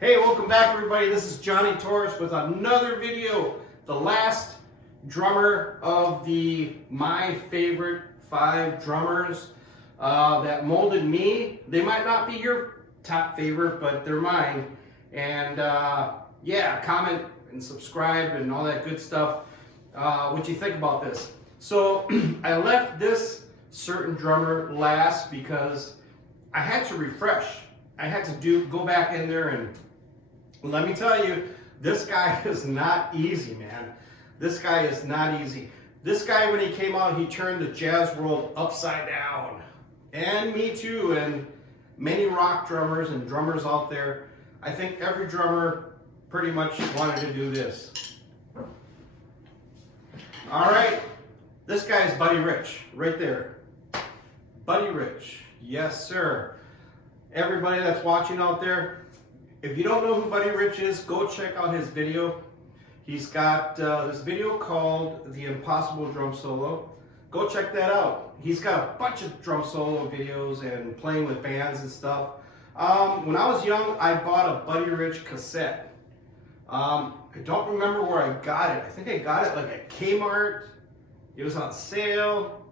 Hey, welcome back everybody. This is Johnny Torres with another video. The last drummer of my favorite 5 drummers that molded me. They might not be your top favorite, but they're mine. And yeah, comment and subscribe and all that good stuff. What you think about this? So I left this certain drummer last because I had to refresh. I had to go back in there, and let me tell you, this guy is not easy, man. This guy is not easy. This guy, when he came out, he turned the jazz world upside down. And me too, and many rock drummers and drummers out there. I think every drummer pretty much wanted to do this. All right, this guy is Buddy Rich, right there. Buddy Rich, yes sir. Everybody that's watching out there, if you don't know who Buddy Rich is, go check out his video. He's got this video called The Impossible Drum Solo. Go check that out. He's got a bunch of drum solo videos and playing with bands and stuff. When I was young, I bought a Buddy Rich cassette. I don't remember where I got it. I think I got it like at Kmart. It was on sale,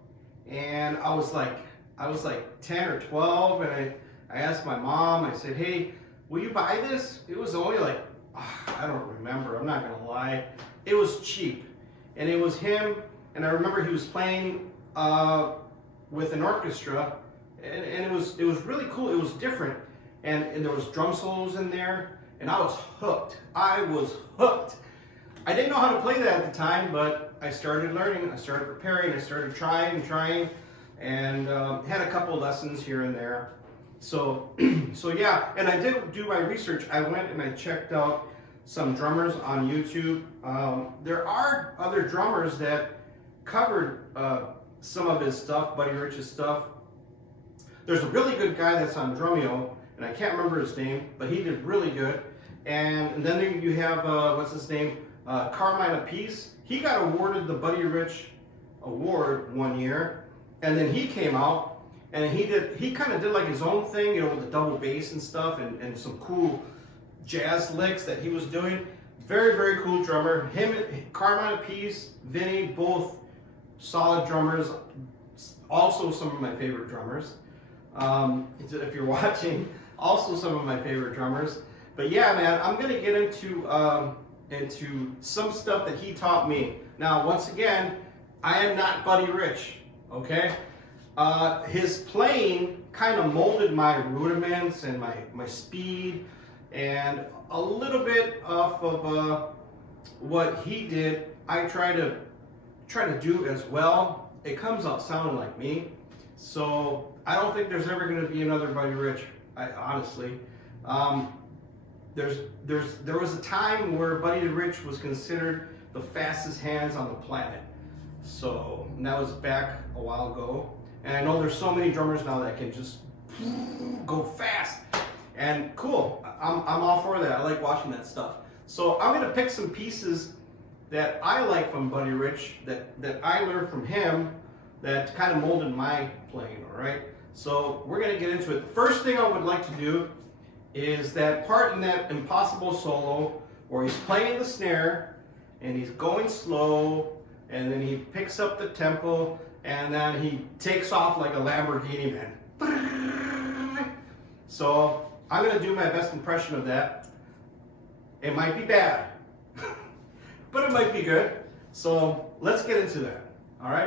and I was like 10 or 12, and I asked my mom, I said, hey, will you buy this? It was only like, I don't remember, I'm not gonna lie. It was cheap, and it was him, and I remember he was playing with an orchestra, and it was really cool. It was different, and there was drum solos in there, and I was hooked. I was hooked. I didn't know how to play that at the time, but I started learning, I started preparing, I started trying, and had a couple lessons here and there. So yeah, and I did do my research. I went and I checked out some drummers on YouTube. There are other drummers that covered some of his stuff, Buddy Rich's stuff. There's a really good guy that's on Drumeo, and I can't remember his name, but he did really good. And then you have, what's his name? Carmine Appice. He got awarded the Buddy Rich Award one year, and then he came out and he kind of did like his own thing, you know, with the double bass and stuff, and some cool jazz licks that he was doing. Very, very cool drummer. Him, Carmine Appice, Vinny, both solid drummers. Also some of my favorite drummers. If you're watching, also some of my favorite drummers. But yeah, man, I'm gonna get into some stuff that he taught me. Now, once again, I am not Buddy Rich, okay? His playing kind of molded my rudiments and my speed, and a little bit off of what he did, I try to do as well. It comes out sounding like me, so I don't think there's ever going to be another Buddy Rich. Honestly, there was a time where Buddy Rich was considered the fastest hands on the planet. So and that was back a while ago. And I know there's so many drummers now that can just go fast. And cool, I'm all for that. I like watching that stuff. So I'm gonna pick some pieces that I like from Buddy Rich, that I learned from him, that kind of molded my playing, all right? So we're gonna get into it. The first thing I would like to do is that part in that Impossible Solo where he's playing the snare and he's going slow, and then he picks up the tempo, and then he takes off like a Lamborghini man. So I'm gonna do my best impression of that. It might be bad, but it might be good. So let's get into that, all right?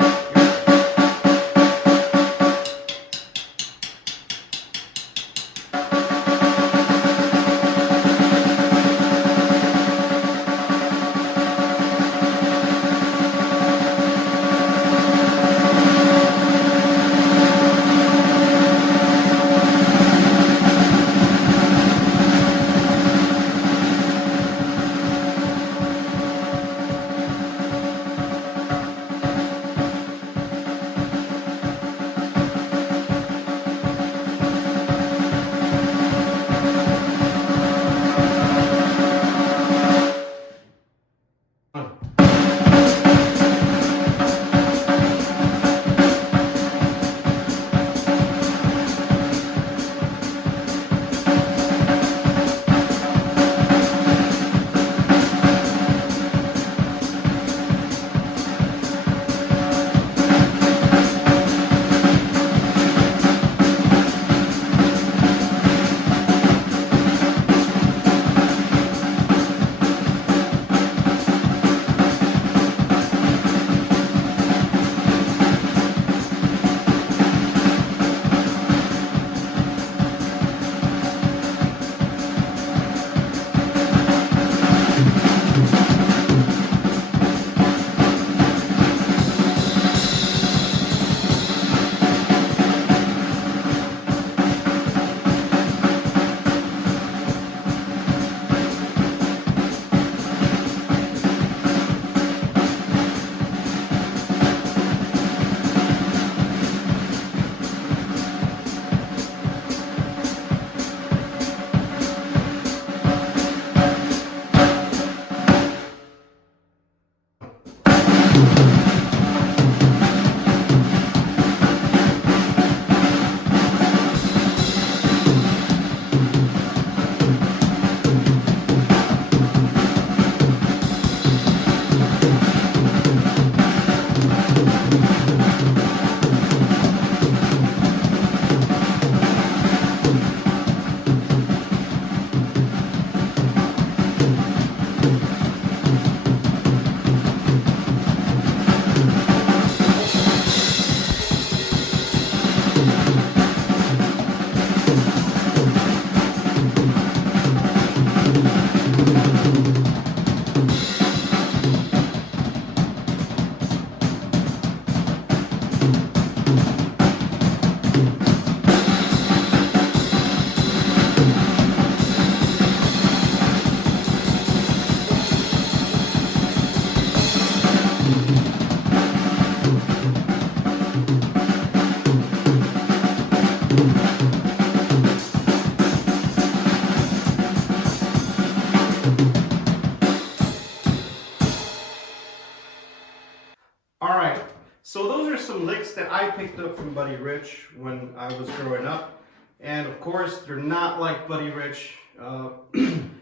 that I picked up from Buddy Rich when I was growing up. And of course, they're not like Buddy Rich.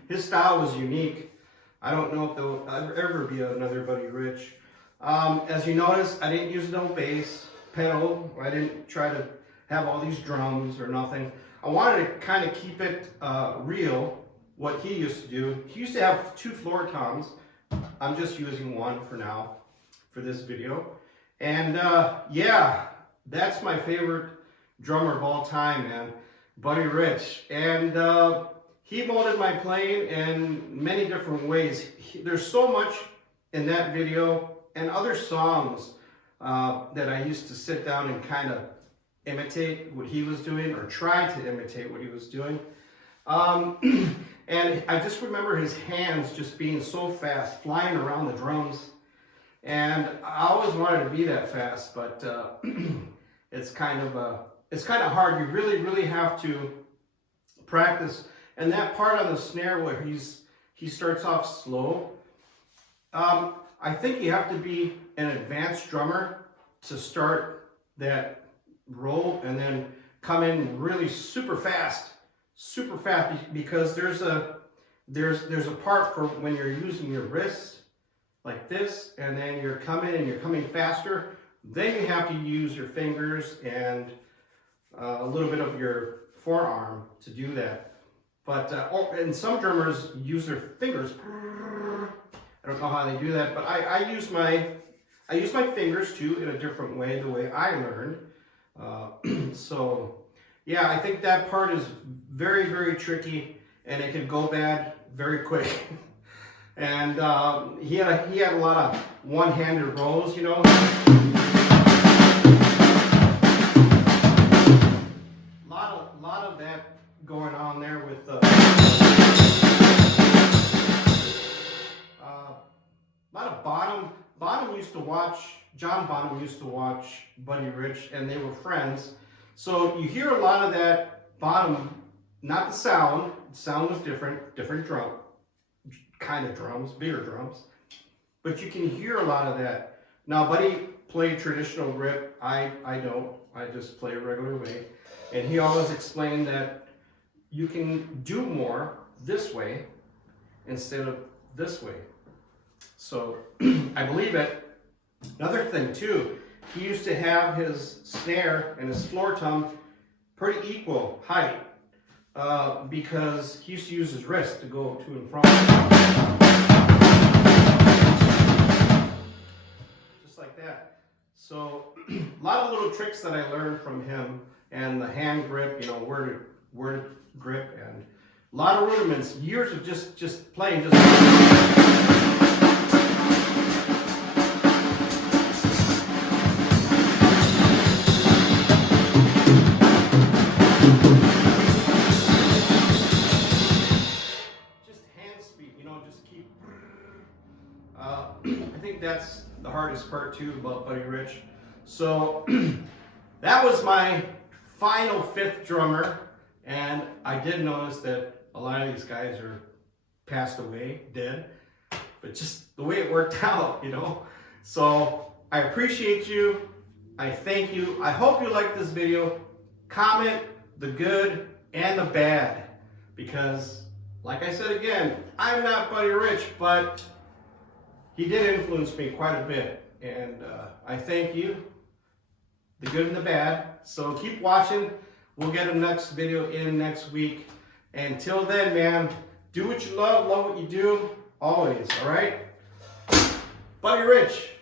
His style was unique. I don't know if there'll ever be another Buddy Rich. As you notice, I didn't use no bass pedal. I didn't try to have all these drums or nothing. I wanted to kind of keep it real, what he used to do. He used to have 2 floor toms. I'm just using one for now, for this video. And yeah, that's my favorite drummer of all time, man, Buddy Rich. And he molded my playing in many different ways. There's so much in that video and other songs that I used to sit down and kind of imitate what he was doing, or try to imitate what he was doing. And I just remember his hands just being so fast, flying around the drums. And I always wanted to be that fast, but it's kind of hard. You really have to practice. And that part on the snare where he starts off slow, I think you have to be an advanced drummer to start that roll and then come in really super fast, because there's a part for when you're using your wrist like this, and then you're coming faster. Then you have to use your fingers and a little bit of your forearm to do that. But and some drummers use their fingers. I don't know how they do that, but I use my fingers too in a different way, the way I learned. So yeah, I think that part is very tricky, and it can go bad very quick. And he had a lot of one-handed rolls, you know. Lot of that going on there with a lot of Bonham. John Bonham used to watch Buddy Rich, and they were friends. So you hear a lot of that Bonham, not the sound. The sound was different drum, kind of drums, bigger drums. But you can hear a lot of that. Now, Buddy played traditional grip. I don't. I just play a regular way. And he always explained that you can do more this way instead of this way. So I believe it. Another thing too, he used to have his snare and his floor tom pretty equal height because he used to use his wrist to go to and from. Just like that. So a lot of little tricks that I learned from him, and the hand grip, you know, where to grip, and a lot of rudiments, years of just playing, I think that's the hardest part too about Buddy Rich. So that was my final 5th drummer, and I did notice that a lot of these guys are passed away, dead, but just the way it worked out, you know. So I appreciate you. I thank you. I hope you like this video. Comment the good and the bad, because like I said again, I'm not Buddy Rich, but he did influence me quite a bit, and I thank you, the good and the bad. So keep watching. We'll get a next video in next week. Until then, man, do what you love what you do, always, all right? Buddy Rich.